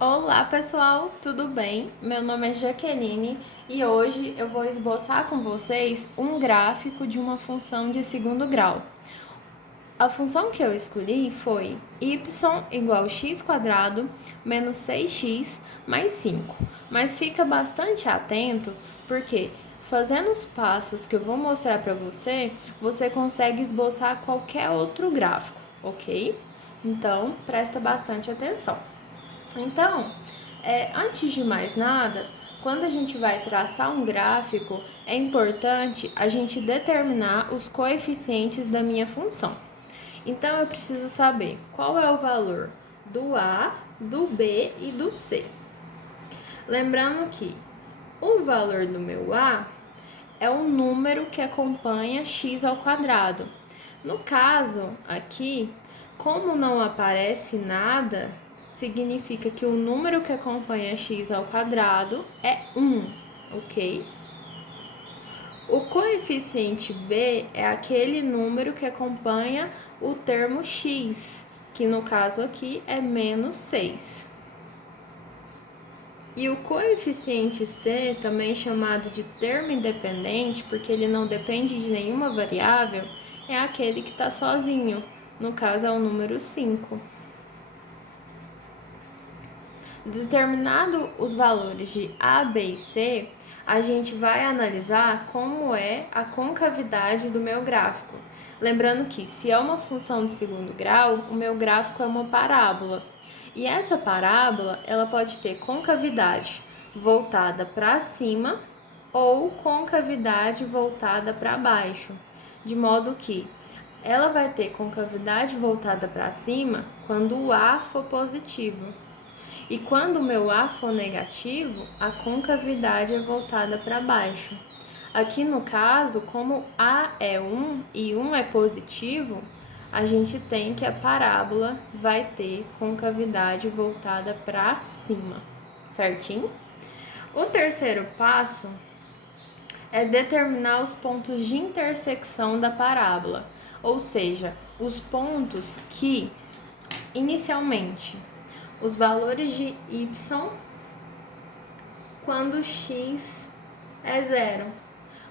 Olá pessoal, tudo bem? Meu nome é Jaqueline e hoje eu vou esboçar com vocês um gráfico de uma função de segundo grau. A função que eu escolhi foi y igual a x² menos 6x mais 5. Mas fica bastante atento porque fazendo os passos que eu vou mostrar para você, você consegue esboçar qualquer outro gráfico, ok? Então, presta bastante atenção. Então, antes de mais nada, quando a gente vai traçar um gráfico, é importante a gente determinar os coeficientes da minha função. Então, eu preciso saber qual é o valor do A, do B e do C. Lembrando que o valor do meu A é o número que acompanha x². No caso aqui, como não aparece nada, significa que o número que acompanha x² é 1, ok? O coeficiente b é aquele número que acompanha o termo x, que no caso aqui é menos 6. E o coeficiente c, também chamado de termo independente, porque ele não depende de nenhuma variável, é aquele que está sozinho, no caso é o número 5. Determinado os valores de A, B e C, a gente vai analisar como é a concavidade do meu gráfico. Lembrando que, se é uma função de segundo grau, o meu gráfico é uma parábola. E essa parábola, ela pode ter concavidade voltada para cima ou concavidade voltada para baixo, de modo que ela vai ter concavidade voltada para cima quando o A for positivo. E quando o meu A for negativo, a concavidade é voltada para baixo. Aqui no caso, como A é 1 e 1 é positivo, a gente tem que a parábola vai ter concavidade voltada para cima, certinho? O terceiro passo é determinar os pontos de intersecção da parábola, ou seja, os pontos que, inicialmente, os valores de y quando x é zero,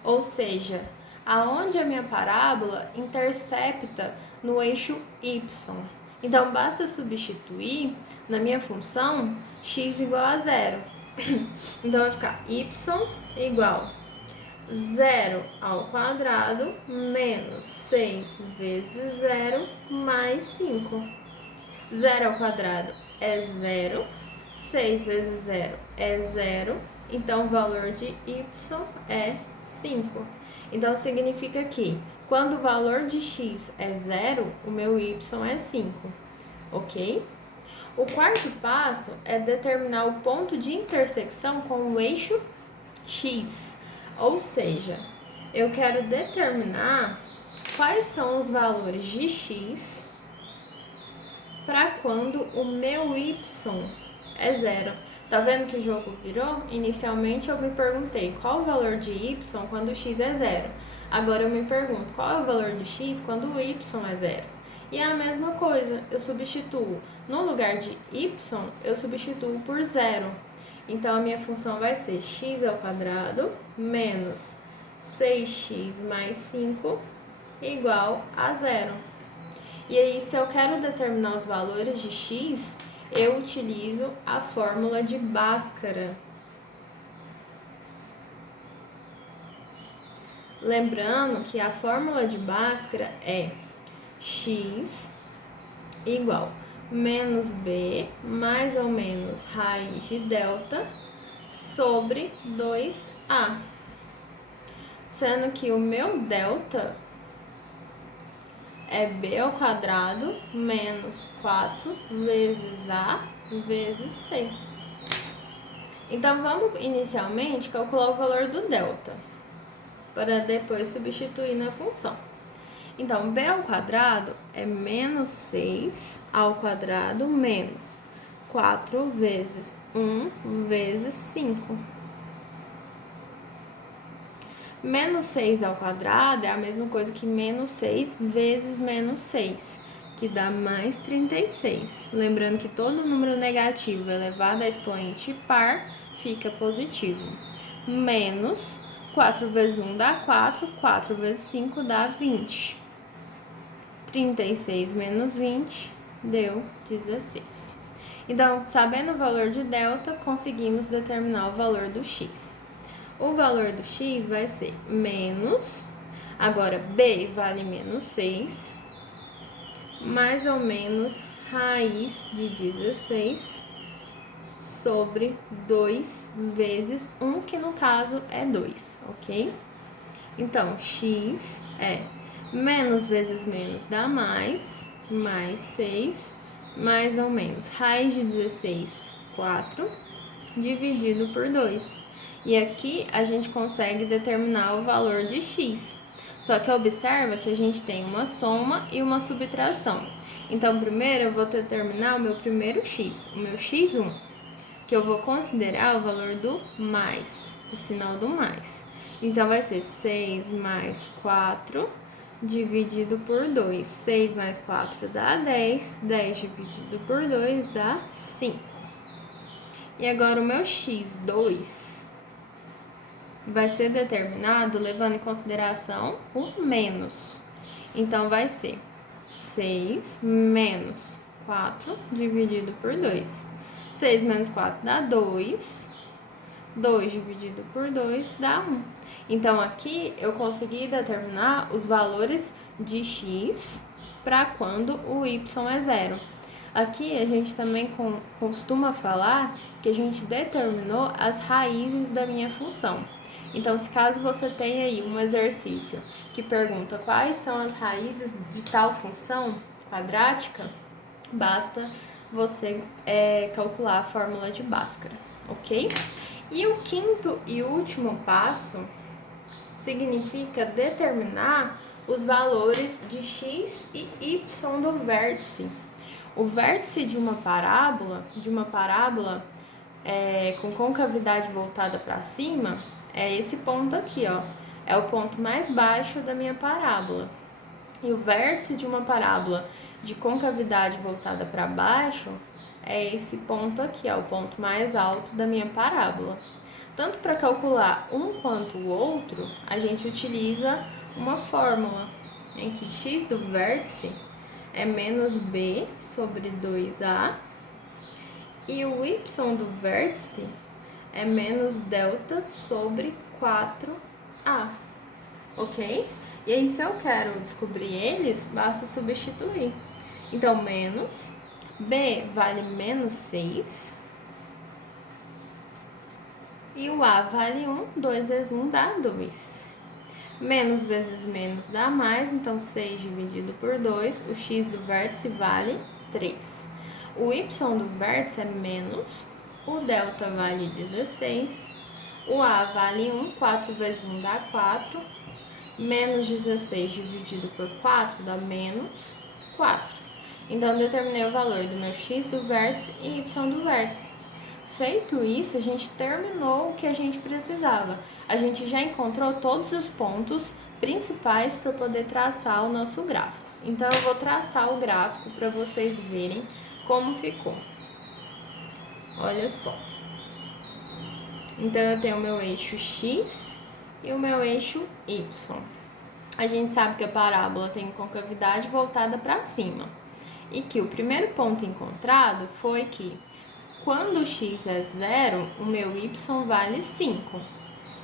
ou seja, aonde a minha parábola intercepta no eixo y. Então, basta substituir na minha função x igual a zero. Então, vai ficar y igual 0² menos 6 vezes 0 mais 5. 0² é 0, 6 vezes 0 é 0, então o valor de y é 5. Então significa que quando o valor de x é 0, o meu y é 5, ok? O quarto passo é determinar o ponto de intersecção com o eixo x, ou seja, eu quero determinar quais são os valores de x para quando o meu y é zero. Tá vendo que o jogo virou? Inicialmente eu me perguntei qual o valor de y quando o x é zero. Agora eu me pergunto qual é o valor de x quando o y é zero. E é a mesma coisa, eu substituo. No lugar de y, eu substituo por zero. Então a minha função vai ser x² menos 6x mais 5 igual a zero. E aí, se eu quero determinar os valores de x, eu utilizo a fórmula de Bhaskara. Lembrando que a fórmula de Bhaskara é x igual menos b mais ou menos raiz de delta sobre 2a. Sendo que o meu delta é b² menos 4 vezes a vezes c. Então, vamos inicialmente calcular o valor do delta, para depois substituir na função. Então, b² é menos 6² menos 4 vezes 1 vezes 5. Menos 6² é a mesma coisa que menos 6 vezes menos 6. que dá mais 36. Lembrando que todo número negativo elevado a expoente par fica positivo. Menos 4 vezes 1 dá 4, 4 vezes 5 dá 20. 36 menos 20 deu 16. Então, sabendo o valor de delta, conseguimos determinar o valor do x. O valor do x vai ser menos, agora b vale menos 6, mais ou menos raiz de 16 sobre 2 vezes 1, que no caso é 2, ok? Então, x é menos vezes menos dá mais 6, mais ou menos raiz de 16, 4, dividido por 2. E aqui a gente consegue determinar o valor de x. Só que observa que a gente tem uma soma e uma subtração. Então, primeiro eu vou determinar o meu primeiro x, o meu x1, que eu vou considerar o valor do mais, o sinal do mais. Então, vai ser 6 mais 4 dividido por 2. 6 mais 4 dá 10, 10 dividido por 2 dá 5. E agora o meu x2 vai ser determinado levando em consideração o menos. Então, vai ser 6 menos 4 dividido por 2. 6 menos 4 dá 2. 2 dividido por 2 dá 1. Então, aqui eu consegui determinar os valores de x para quando o y é zero. Aqui a gente também costuma falar que a gente determinou as raízes da minha função. Então, se caso você tenha aí um exercício que pergunta quais são as raízes de tal função quadrática, basta você calcular a fórmula de Bhaskara, ok? E o quinto e último passo significa determinar os valores de x e y do vértice. O vértice de uma parábola com concavidade voltada para cima, é esse ponto aqui, ó. É o ponto mais baixo da minha parábola. E o vértice de uma parábola de concavidade voltada para baixo é esse ponto aqui, ó, o ponto mais alto da minha parábola. Tanto para calcular um quanto o outro, a gente utiliza uma fórmula em que x do vértice é menos b sobre 2a e o y do vértice é menos delta sobre 4a, ok? E aí, se eu quero descobrir eles, basta substituir. Então, menos b vale menos 6 e o a vale 1, 2 vezes 1 dá 2. Menos vezes menos dá mais, então 6 dividido por 2, o x do vértice vale 3. O y do vértice é menos, o delta vale 16, o a vale 1, 4 vezes 1 dá 4, menos 16 dividido por 4 dá menos 4. Então, determinei o valor do meu x do vértice e y do vértice. Feito isso, a gente terminou o que a gente precisava. A gente já encontrou todos os pontos principais para poder traçar o nosso gráfico. Então, eu vou traçar o gráfico para vocês verem como ficou. Olha só. Então, eu tenho o meu eixo x e o meu eixo y. A gente sabe que a parábola tem concavidade voltada para cima. E que o primeiro ponto encontrado foi que quando x é zero, o meu y vale 5.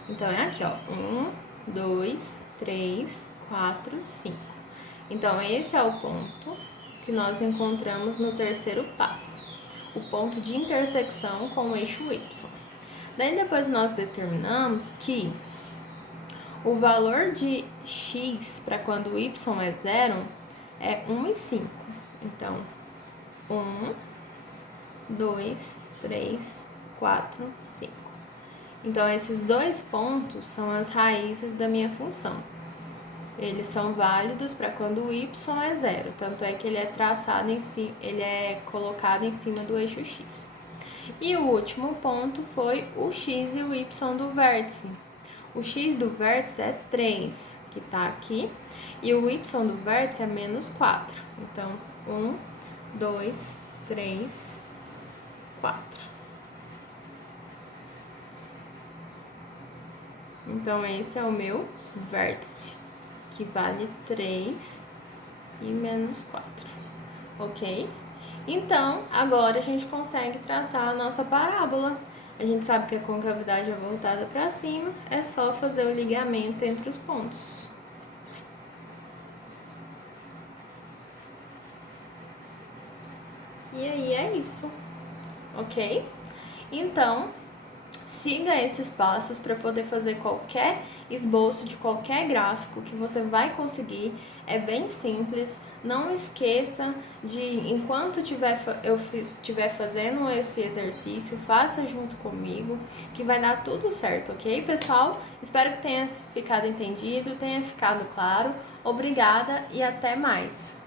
Então, é aqui, ó. 1, 2, 3, 4, 5. Então, esse é o ponto que nós encontramos no terceiro passo. O ponto de intersecção com o eixo y. Daí, depois nós determinamos que o valor de x para quando o y é zero é 1 e 5. Então, 1, 2, 3, 4, 5. Então, esses dois pontos são as raízes da minha função. Eles são válidos para quando o y é zero. Tanto é que ele é traçado em si, ele é colocado em cima do eixo x. E o último ponto foi o x e o y do vértice. O x do vértice é 3, que está aqui, e o y do vértice é menos 4. Então, 1, 2, 3, 4. Então, esse é o meu vértice, que vale 3 e menos 4, ok? Então, agora a gente consegue traçar a nossa parábola. A gente sabe que a concavidade é voltada para cima, é só fazer o ligamento entre os pontos. E aí é isso, ok? Então, siga esses passos para poder fazer qualquer esboço de qualquer gráfico que você vai conseguir. É bem simples. Não esqueça de, enquanto eu estiver fazendo esse exercício, faça junto comigo, que vai dar tudo certo, ok, pessoal? Espero que tenha ficado entendido, tenha ficado claro. Obrigada e até mais!